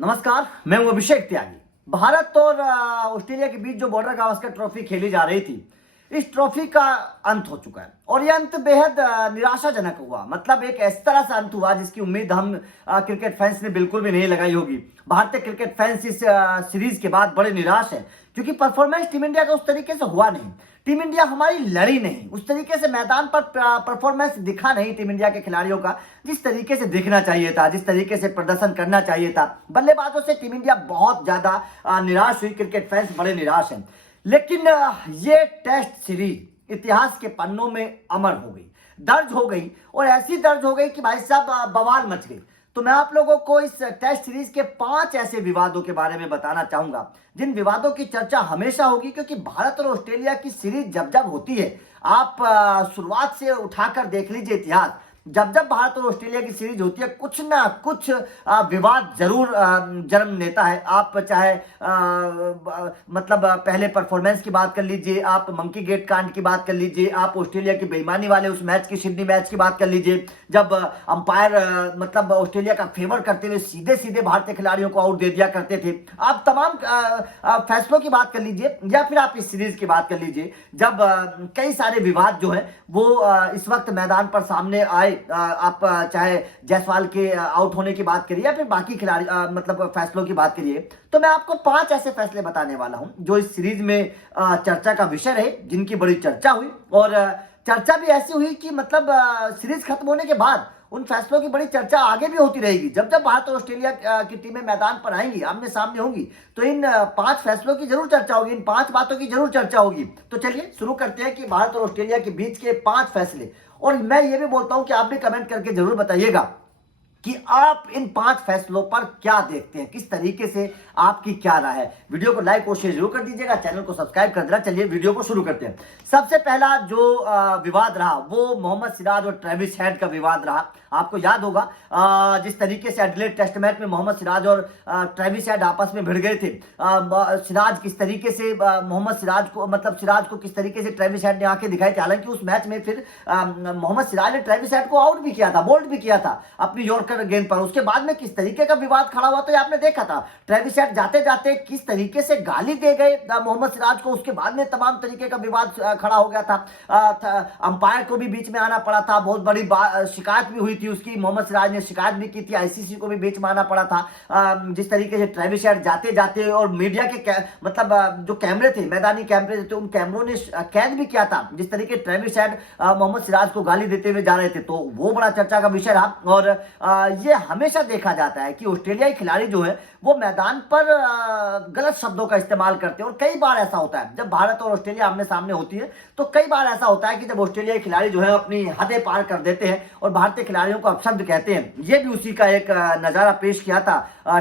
नमस्कार, मैं हूं अभिषेक त्यागी। भारत और ऑस्ट्रेलिया के बीच जो बॉर्डर गावस्कर ट्रॉफी खेली जा रही थी, इस ट्रॉफी का अंत हो चुका है और यह अंत बेहद निराशाजनक हुआ। मतलब एक इस तरह से अंत हुआ जिसकी उम्मीद हम क्रिकेट फैंस ने बिल्कुल भी नहीं लगाई होगी। भारतीय क्रिकेट फैंस इस सीरीज के बाद बड़े निराश है क्योंकि परफॉर्मेंस टीम इंडिया का उस तरीके से हुआ नहीं। टीम इंडिया हमारी लड़ी नहीं, उस तरीके से मैदान पर परफॉर्मेंस दिखा नहीं टीम इंडिया के खिलाड़ियों का जिस तरीके से दिखना चाहिए था, जिस तरीके से प्रदर्शन करना चाहिए था। बल्लेबाजों से टीम इंडिया बहुत ज्यादा निराश हुई। क्रिकेट फैंस बड़े निराश हैं। लेकिन ये टेस्ट सीरीज इतिहास के पन्नों में अमर हो गई, दर्ज हो गई और ऐसी दर्ज हो गई कि भाई साहब बवाल मच गई। तो मैं आप लोगों को इस टेस्ट सीरीज के 5 ऐसे विवादों के बारे में बताना चाहूंगा जिन विवादों की चर्चा हमेशा होगी, क्योंकि भारत और ऑस्ट्रेलिया की सीरीज जब जब होती है, आप शुरुआत से उठाकर देख लीजिए इतिहास, जब जब भारत और ऑस्ट्रेलिया की सीरीज होती है कुछ ना कुछ विवाद जरूर जन्म लेता है। आप चाहे मतलब पहले परफॉर्मेंस की बात कर लीजिए, आप मंकी गेट कांड की बात कर लीजिए, आप ऑस्ट्रेलिया की बेईमानी वाले उस मैच की, सिडनी मैच की बात कर लीजिए, जब अंपायर मतलब ऑस्ट्रेलिया का फेवर करते हुए सीधे सीधे भारतीय खिलाड़ियों को आउट दे दिया करते थे। आप तमाम फैसलों की बात कर लीजिए या फिर आप इस सीरीज की बात कर लीजिए, जब कई सारे विवाद जो है वो इस वक्त मैदान पर सामने आए। आप चाहे जायसवाल के आउट होने की बात करिए या फिर बाकी खिलाड़ी मतलब फैसलों की बात करिए, तो मैं आपको 5 ऐसे फैसले बताने वाला हूं जो इस सीरीज में चर्चा का विषय रहे, जिनकी बड़ी चर्चा हुई और चर्चा भी ऐसी हुई कि मतलब सीरीज खत्म होने के बाद उन फैसलों की बड़ी चर्चा आगे भी होती रहेगी। जब जब भारत और ऑस्ट्रेलिया की टीमें मैदान पर आएंगी, आमने सामने होंगी, तो इन 5 फैसलों की जरूर चर्चा होगी, इन 5 बातों की जरूर चर्चा होगी। तो चलिए शुरू करते हैं कि भारत और ऑस्ट्रेलिया के बीच के 5 फैसले। और मैं ये भी बोलता हूं कि आप भी कमेंट करके जरूर बताइएगा कि आप इन 5 फैसलों पर क्या देखते हैं, किस तरीके से आपकी क्या राय है। वीडियो को लाइक और शेयर जरूर कर दीजिएगा, चैनल को सब्सक्राइब कर देना। चलिए वीडियो को शुरू करते हैं। सबसे पहला जो विवाद रहा वो मोहम्मद सिराज और ट्रेविस हेड का विवाद रहा। आपको याद होगा जिस तरीके से एडिलेड टेस्ट मैच में मोहम्मद सिराज और ट्रेविस हेड आपस में भिड़ गए थे। सिराज किस तरीके से मोहम्मद सिराज को मतलब सिराज को किस तरीके से ट्रेविस हेड ने आंखें दिखाई थी। हालांकि उस मैच में फिर मोहम्मद सिराज ने ट्रेविस हेड को आउट भी किया था, बोल्ड भी किया था अपनी यॉर्कर गेंद पर। उसके बाद में किस तरीके का विवाद खड़ा हुआ तो आपने देखा था। ट्रेविस हेड जाते जाते किस तरीके से गाली दे गए मोहम्मद सिराज को। उसके बाद में तमाम तरीके का विवाद खड़ा हो गया था। अंपायर को भी बीच में आना पड़ा था, बहुत बड़ी शिकायत भी हुई थी उसकी। मोहम्मद सिराज ने शिकायत भी की थी, आईसीसी को भी बीच में आना पड़ा था। जिस तरीके से ट्रेविस हेड जाते जाते और मीडिया के मतलब जो कैमरे थे, मैदानी कैमरे थे, उन कैमरों ने कैद भी किया था जिस तरीके ट्रेविस हेड मोहम्मद सिराज को गाली देते हुए जा रहे थे। तो वो बड़ा चर्चा का विषय रहा। और ये हमेशा देखा जाता है कि ऑस्ट्रेलियाई खिलाड़ी जो है वो मैदान पर गलत शब्दों का इस्तेमाल करते हैं। और कई बार ऐसा होता है जब भारत और ऑस्ट्रेलिया आमने सामने होती है, तो कई बार ऐसा होता है कि जब ऑस्ट्रेलियाई खिलाड़ी जो है अपनी हदें पार कर देते हैं और भारतीय खिलाड़ियों को अपशब्द कहते हैं। ये भी उसी का एक नजारा पेश किया था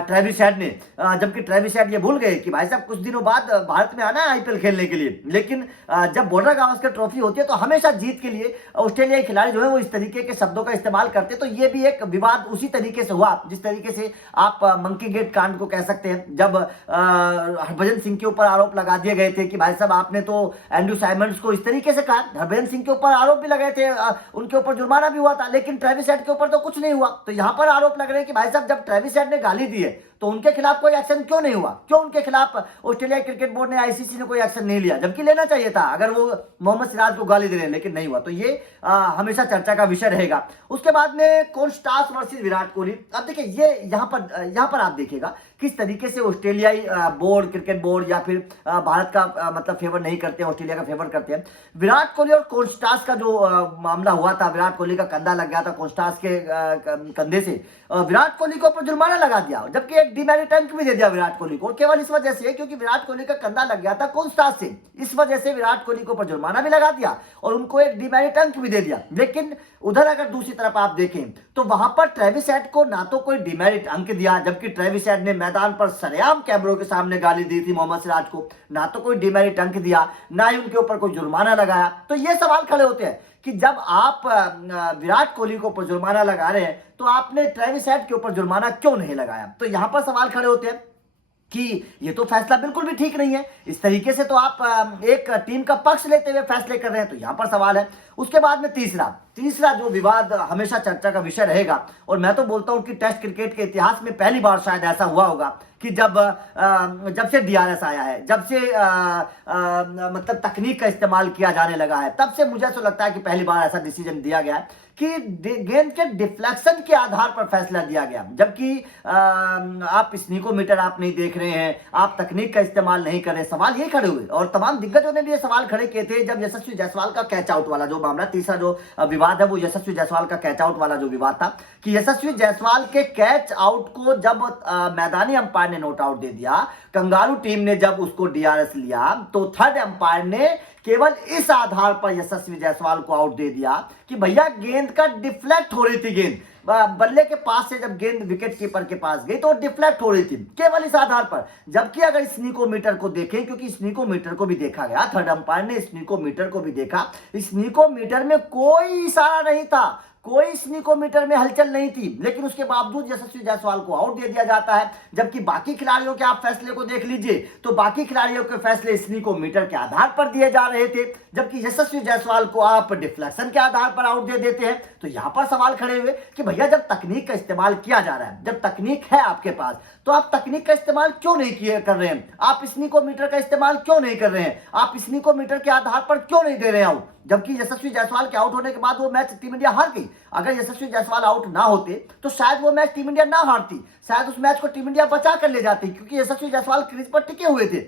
ट्रेविस हेड ने। जबकि ट्रेविस हेड ये भूल गए कि भाई साहब कुछ दिनों बाद भारत में आना है आईपीएल खेलने के लिए, लेकिन जब बॉर्डर गावस्कर ट्रॉफी होती है तो हमेशा जीत के लिए ऑस्ट्रेलियाई खिलाड़ी जो है वो इस तरीके के शब्दों का इस्तेमाल करते हैं। तो ये भी एक विवाद उसी तरीके से हुआ जिस तरीके से आप मंकी गेट कांड को कह सकते हैं, जब हरभजन सिंह के ऊपर आरोप लगा दिए गए थे कि भाई साहब आपने तो एंड्रू साइमंड्स को इस तरीके से कहा। हरभजन सिंह के ऊपर आरोप भी लगाए थे, उनके ऊपर जुर्माना भी हुआ था, लेकिन ट्रेविस हेड के ऊपर तो कुछ नहीं हुआ। तो यहां पर आरोप लग रहे हैं कि भाई साहब जब ट्रेविस हेड ने गाली दी है तो उनके खिलाफ कोई एक्शन क्यों नहीं हुआ, क्यों उनके खिलाफ ऑस्ट्रेलिया क्रिकेट बोर्ड ने, आईसीसी ने कोई एक्शन नहीं लिया, जबकि लेना चाहिए था अगर वो मोहम्मद सिराज को गाली दे रहे हैं, लेकिन नहीं हुआ। तो ये हमेशा चर्चा का विषय रहेगा। उसके बाद में कॉन्स्टास वर्सेस विराट कोहली। अब देखिए ये यहाँ पर आप देखिएगा किस तरीके से ऑस्ट्रेलियाई बोर्ड, क्रिकेट बोर्ड या फिर भारत का मतलब फेवर नहीं करते हैं, ऑस्ट्रेलिया का फेवर करते हैं। विराट कोहली और कॉन्स्टास का जो मामला हुआ था, विराट कोहली का कंधा लग गया था कॉन्स्टास के कंधे से, विराट कोहली के ऊपर जुर्माना लगा दिया, जबकि एक डीमेरिट अंक भी दे दिया विराट कोहली को। केवल इस वजह से क्योंकि विराट कोहली का कंधा लग गया था कॉन्स्टास से, इस वजह से विराट कोहली के ऊपर जुर्माना भी लगा दिया और उनको एक डीमेरिट अंक भी दे दिया। लेकिन उधर अगर दूसरी तरफ आप देखें तो वहां पर ट्रेविस हेड को ना तो कोई डीमेरिट अंक दिया, जबकि ट्रेविस हेड ने मैदान पर सरेआम कैमरों के सामने गाली दी थी मोहम्मद सिराज को, ना तो कोई डीमेरिट अंक दिया, ना ही उनके ऊपर कोई जुर्माना लगाया। तो ये सवाल खड़े होते हैं कि जब आप विराट कोहली के ऊपर जुर्माना लगा रहे हैं तो आपने ट्रेविस हेड के ऊपर जुर्माना क्यों नहीं लगाया। तो यहां पर सवाल खड़े होते हैं। कि ये तो फैसला बिल्कुल भी ठीक नहीं है। इस तरीके से तो आप एक टीम का पक्ष लेते हुए फैसले कर रहे हैं, तो यहां पर सवाल है। उसके बाद में तीसरा तीसरा जो विवाद हमेशा चर्चा का विषय रहेगा, और मैं तो बोलता हूं कि टेस्ट क्रिकेट के इतिहास में पहली बार शायद ऐसा हुआ होगा कि जब से डीआरएस आया है, जब से मतलब तकनीक का इस्तेमाल किया जाने लगा है, तब से मुझे ऐसा लगता है कि पहली बार ऐसा डिसीजन दिया गया है कि गेंद के डिफ्लेक्शन के आधार पर फैसला दिया गया। जबकि आप स्नीकोमीटर आप नहीं देख रहे हैं, आप तकनीक का इस्तेमाल नहीं कर रहे, सवाल ये खड़े हुए। और तमाम दिग्गजों ने भी ये सवाल खड़े किए थे जब यशस्वी जायसवाल का कैच आउट वाला जो मामला, तीसरा जो विवाद है वो यशस्वी जायसवाल का कैच आउट वाला जो विवाद था, कि यशस्वी जायसवाल के कैच आउट को जब मैदानी अंपायर ने नोट आउट दे दिया, कंगारू टीम ने जब उसको डीआरएस लिया, तो थर्ड अंपायर ने केवल इस आधार पर यशस्वी जायसवाल को आउट दे दिया कि भैया गेंद का डिफ्लेक्ट हो रही थी, गेंद बल्ले के पास से जब गेंद विकेट कीपर के पास गई तो डिफ्लेक्ट हो रही थी, केवल इस आधार पर। जबकि अगर स्नीकोमीटर को देखें, क्योंकि स्नीकोमीटर को भी देखा गया, थर्ड अंपायर ने स्नीकोमीटर को भी देखा, स्नीकोमीटर में कोई इशारा नहीं था, कोई स्नीकोमीटर में हलचल नहीं थी, लेकिन उसके बावजूद यशस्वी जायसवाल को आउट दे दिया जाता है। जबकि बाकी खिलाड़ियों के आप फैसले को देख लीजिए तो बाकी खिलाड़ियों के फैसले स्नीकोमीटर के आधार पर दिए जा रहे थे, जबकि यशस्वी जायसवाल को आप डिफ्लेक्शन के आधार पर आउट दे देते हैं। तो यहां पर सवाल खड़े हुए कि भैया जब तकनीक का इस्तेमाल किया जा रहा है, जब तकनीक है आपके पास, तो आप तकनीक का इस्तेमाल क्यों नहीं कर रहे हैं? आप स्नीकोमीटर का इस्तेमाल क्यों नहीं कर रहे हैं? आप स्नीकोमीटर के आधार पर क्यों नहीं दे रहे हैं आउट? जबकि यशस्वी जायसवाल के आउट होने के बाद वो मैच टीम इंडिया हार गई। अगर यशस्वी जायसवाल आउट ना होते तो शायद वो मैच टीम इंडिया ना हारती, शायद उस मैच को टीम इंडिया बचा कर ले जाती, क्योंकि यशस्वी जायसवाल क्रीज पर टिके हुए थे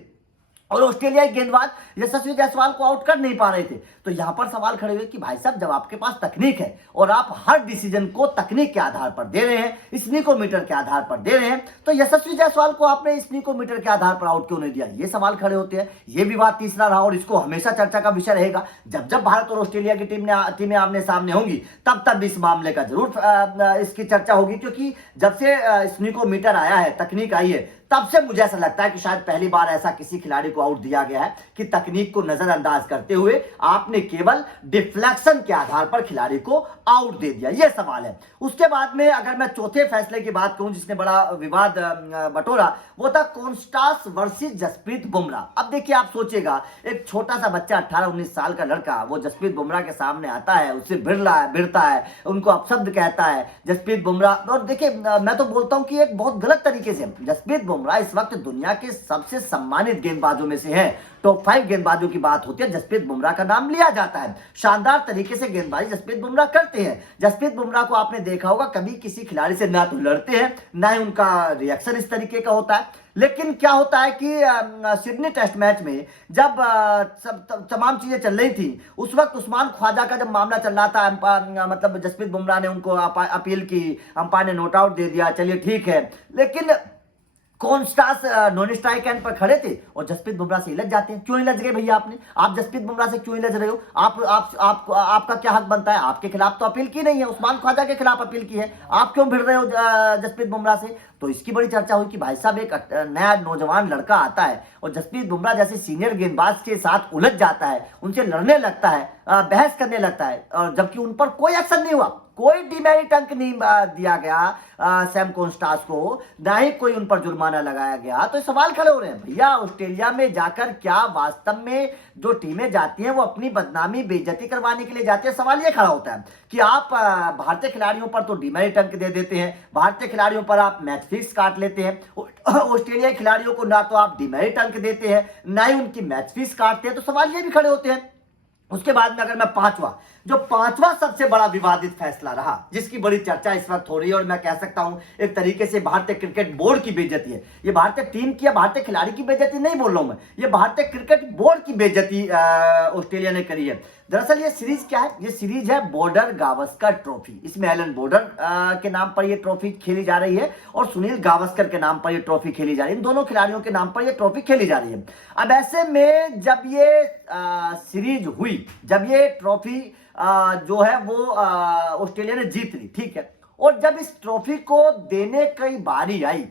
और ऑस्ट्रेलियाई गेंदबाज यशस्वी जायसवाल को आउट कर नहीं पा रहे थे। तो यहां पर सवाल खड़े हुए कि भाई साहब जब आपके पास तकनीक है और आप हर डिसीजन को तकनीक के आधार पर दे रहे हैं, स्नीकोमीटर के आधार पर दे रहे हैं, तो यशस्वी जायसवाल को आपने स्नीकोमीटर के आधार पर आउट क्यों नहीं दिया? ये सवाल खड़े होते हैं। ये विवाद तीसरा रहा और इसको हमेशा चर्चा का विषय रहेगा। जब जब भारत और ऑस्ट्रेलिया की टीमें आमने सामने होंगी तब तब इस मामले का जरूर इसकी चर्चा होगी, क्योंकि जब से स्नीकोमीटर आया है, तकनीक आई है, तब से मुझे ऐसा लगता है कि शायद पहली बार ऐसा किसी खिलाड़ी को आउट दिया गया है कि तकनीक को नजरअंदाज करते हुए आपने केवल डिफ्लेक्शन के आधार पर खिलाड़ी को आउट दे दिया। यह सवाल है। उसके बाद में अगर मैं चौथे फैसले की बात करूं जिसने बड़ा विवाद बटोरा, वो था कॉन्स्टास वर्सेस जसप्रीत बुमराह। अब देखिए, आप सोचिएगा, एक छोटा सा बच्चा 18-19 साल का लड़का वो जसप्रीत बुमराह के सामने आता है, उससे भिड़ता है, उनको अपशब्द कहता है जसप्रीत बुमराह। और देखिए, मैं तो बोलता हूं कि एक बहुत गलत तरीके से जसप्रीत बुमराह इस वक्त दुनिया के सबसे सम्मानित गेंदबाजों में से है। टॉप 5 गेंदबाजों की बात होती है, जसप्रीत बुमराह का नाम लिया जाता है। शानदार तरीके से गेंदबाजी जसप्रीत बुमराह करते हैं। जसप्रीत बुमराह को आपने देखा होगा, कभी किसी खिलाड़ी से ना तो लड़ते हैं, ना ही उनका रिएक्शन इस तरीके का होता है। लेकिन क्या होता है कि सिडनी टेस्ट मैच में जब तमाम चीजें चल रही थी, उस वक्त उस्मान ख्वाजा का जब मामला चल रहा था, मतलब जसप्रीत बुमराह ने उनको अपील की, अंपायर ने नोट आउट दे दिया, चलिए ठीक है, लेकिन कॉन्स्टास नॉन स्ट्राइक एंड पर खड़े थे और जसप्रीत बुमराह से लज जाते हैं। क्यों नहीं लज गए भैया? आप जसप्रीत बुमराह से क्यों नहीं लज रहे हो? आपका क्या हक बनता है? आपके खिलाफ तो अपील की नहीं है, उस्मान ख्वाजा के खिलाफ अपील की है, आप क्यों भिड़ रहे हो जसप्रीत बुमराह से? तो इसकी बड़ी चर्चा हुई कि भाई साहब एक नया नौजवान लड़का आता है और जसप्रीत बुमराह जैसे सीनियर गेंदबाज के साथ उलझ जाता है, उनसे लड़ने लगता है, बहस करने लगता है, और जबकि उन पर कोई एक्शन नहीं हुआ, कोई डिमेरिट अंक नहीं दिया गया सैम कॉन्स्टास को, ना ही कोई उन पर जुर्माना लगाया गया। तो सवाल खड़े हो रहे हैं, भैया ऑस्ट्रेलिया में जाकर क्या वास्तव में जो टीमें जाती हैं वो अपनी बदनामी बेइज्जती करवाने के लिए जाती है? सवाल ये खड़ा होता है कि आप भारतीय खिलाड़ियों पर तो डिमेरिट अंक दे देते हैं, भारतीय खिलाड़ियों पर आप मैच फिक्स काट लेते हैं, ऑस्ट्रेलियाई खिलाड़ियों को ना तो आप डिमेरिट अंक देते हैं, ना ही उनकी मैच फीस काटते हैं। तो सवाल ये भी खड़े होते हैं। उसके बाद में अगर मैं पांचवा सबसे बड़ा विवादित फैसला रहा, जिसकी बड़ी चर्चा इस वक्त हो रही है, और मैं कह सकता हूं एक तरीके से भारतीय क्रिकेट बोर्ड की बेइज्जती है। ये भारतीय टीम की या भारतीय खिलाड़ी की बेइज्जती नहीं बोल रहा हूं मैं, ये भारतीय क्रिकेट बोर्ड की बेइज्जती ऑस्ट्रेलिया ने करी है। दरअसल ये सीरीज क्या है? ये सीरीज है बॉर्डर गावस्कर ट्रॉफी। इसमें एलन बॉर्डर के नाम पर ये ट्रॉफी खेली जा रही है और सुनील गावस्कर के नाम पर ये ट्रॉफी खेली जा रही है। इन दोनों खिलाड़ियों के नाम पर ये ट्रॉफी खेली जा रही है। अब ऐसे में जब ये सीरीज हुई, जब ये ट्रॉफी जो है वो ऑस्ट्रेलिया ने जीत ली, ठीक है, और जब इस ट्रॉफी को देने की बारी आई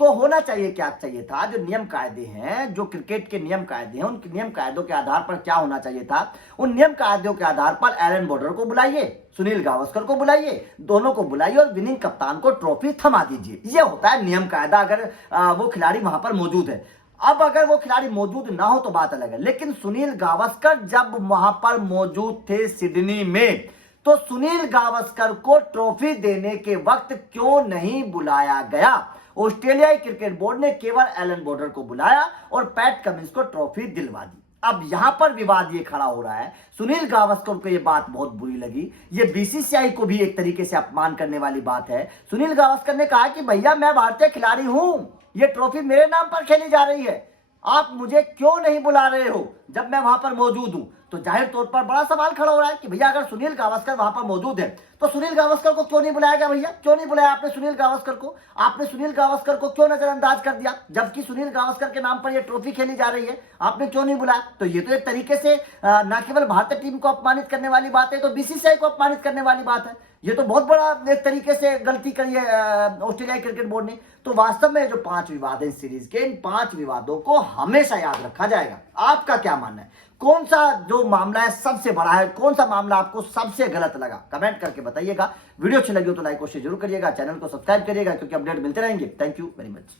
तो होना चाहिए, क्या चाहिए था, जो नियम कायदे हैं, जो क्रिकेट के नियम कायदे हैं, उन नियम कायदों के आधार पर क्या होना चाहिए था, उन नियम कायदों के आधार पर एलन बॉर्डर को बुलाइए, सुनील गावस्कर को बुलाइए, दोनों को बुलाइए और विनिंग कप्तान को ट्रॉफी थमा दीजिए। ये होता है नियम कायदा, अगर वो खिलाड़ी वहां पर मौजूद है। अब अगर वो खिलाड़ी मौजूद ना हो तो बात अलग है, लेकिन सुनील गावस्कर जब वहां पर मौजूद थे सिडनी में, तो सुनील गावस्कर को ट्रॉफी देने के वक्त क्यों नहीं बुलाया गया? ऑस्ट्रेलियाई क्रिकेट बोर्ड ने केवल एलन बॉर्डर को बुलाया और पैट कमिंस को ट्रॉफी दिलवा दी। अब यहां पर विवाद ये खड़ा हो रहा है, सुनील गावस्कर को ये बात बहुत बुरी लगी, ये बीसीसीआई को भी एक तरीके से अपमान करने वाली बात है। सुनील गावस्कर ने कहा कि भैया मैं भारतीय खिलाड़ी हूं, ये ट्रॉफी मेरे नाम पर खेली जा रही है, आप मुझे क्यों नहीं बुला रहे हो जब मैं वहां पर मौजूद हूं? तो जाहिर तौर पर बड़ा सवाल खड़ा हो रहा है कि भैया अगर सुनील गावस्कर वहां पर मौजूद है तो सुनील गावस्कर को क्यों नहीं बुलाया गया? भैया क्यों नहीं बुलाया आपने सुनील गावस्कर को? आपने सुनील गावस्कर को क्यों नजरअंदाज कर दिया जबकि सुनील गावस्कर के नाम पर यह ट्रॉफी खेली जा रही है? आपने क्यों नहीं बुलाया? तो ये तो एक तरीके से न केवल भारतीय टीम को अपमानित करने वाली बात है, तो बीसीसीआई को अपमानित करने वाली बात है। ये तो बहुत बड़ा एक तरीके से गलती करी है ऑस्ट्रेलियाई क्रिकेट बोर्ड ने। तो वास्तव में जो 5 विवाद है इस सीरीज के, इन 5 विवादों को हमेशा याद रखा जाएगा। आपका क्या मानना है? कौन सा जो मामला है सबसे बड़ा है, कौन सा मामला आपको सबसे गलत लगा? कमेंट करके बताइएगा। वीडियो अच्छी लगी हो तो लाइक और शेयर जरूर करिएगा, चैनल को सब्सक्राइब करिएगा क्योंकि अपडेट मिलते रहेंगे। Thank you very much.